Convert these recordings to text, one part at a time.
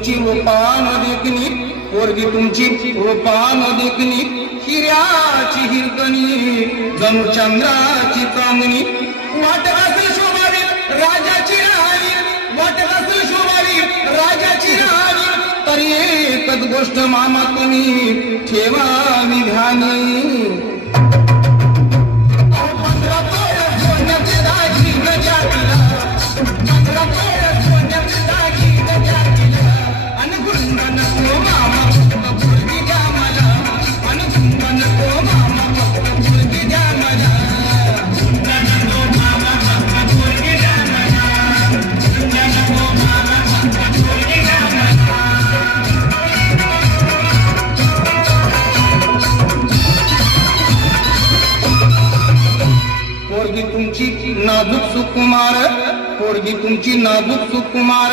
तुमची रूपान देखणी, पोरगी तुमची रूपान देखणी, हिऱ्याची हिरकणी जणू चंद्राची चांदणी. वाट असेल शोभावी राजाची राणी, वाट असेल शोभावी राजाची राणी, तरी एकच गोष्ट मामा तुम्ही ठेवावी ध्यानी. पोरगी तुमची नाजूक सुकुमार, पोरगी तुमची नाजूक सुकुमार,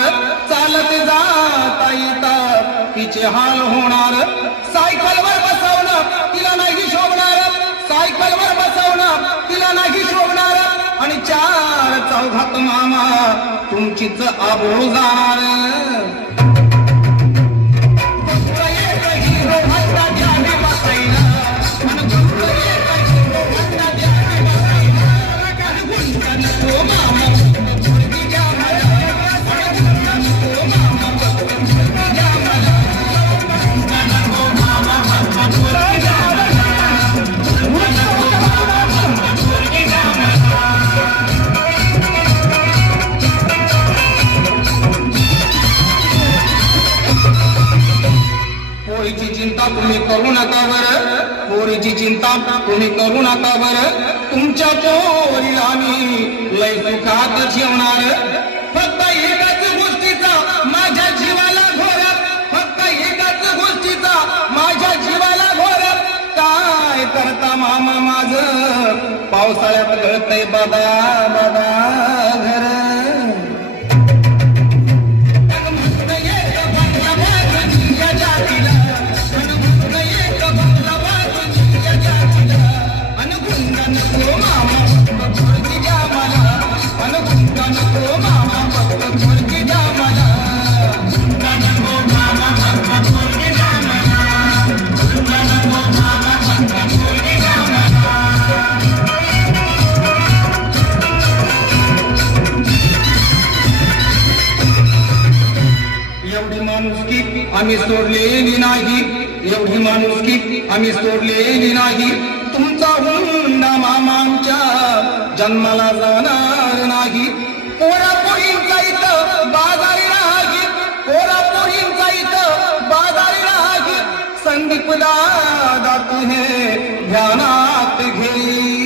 चालत जाता येता तिचे हाल होणार. सायकलवर बसवणं तिला नाही शोभणार, सायकलवर बसवणं तिला नाही शोभणार, आणि चार चौघात मामा तुमचीच आबरू जाणार. पोरीची चिंता तुम्ही करू नका बर, पोरीची चिंता तुम्ही करू नका बर, तुमच्या पोरीला आम्ही लय सुखात ठेवणार. फक्त एकाच गोष्टीचा माझ्या जीवाला घोर, फक्त एकाच गोष्टीचा माझ्या जीवाला घोर, काय करता मामा माझं पावसाळ्यात गळतय बदा बदा घर. एवढी माणुसकी आम्ही सोडलेली नाही, एवढी माणुसकी आम्ही सोडलेली नाही, तुमचा हुंडा मामांच्या जन्माला जाणार नाही. पोरापोरींचा इथं बाजारी राही, पोरापोरींचा इथं बाजारी राही, संदीप दादा तुहे ध्यानात घे.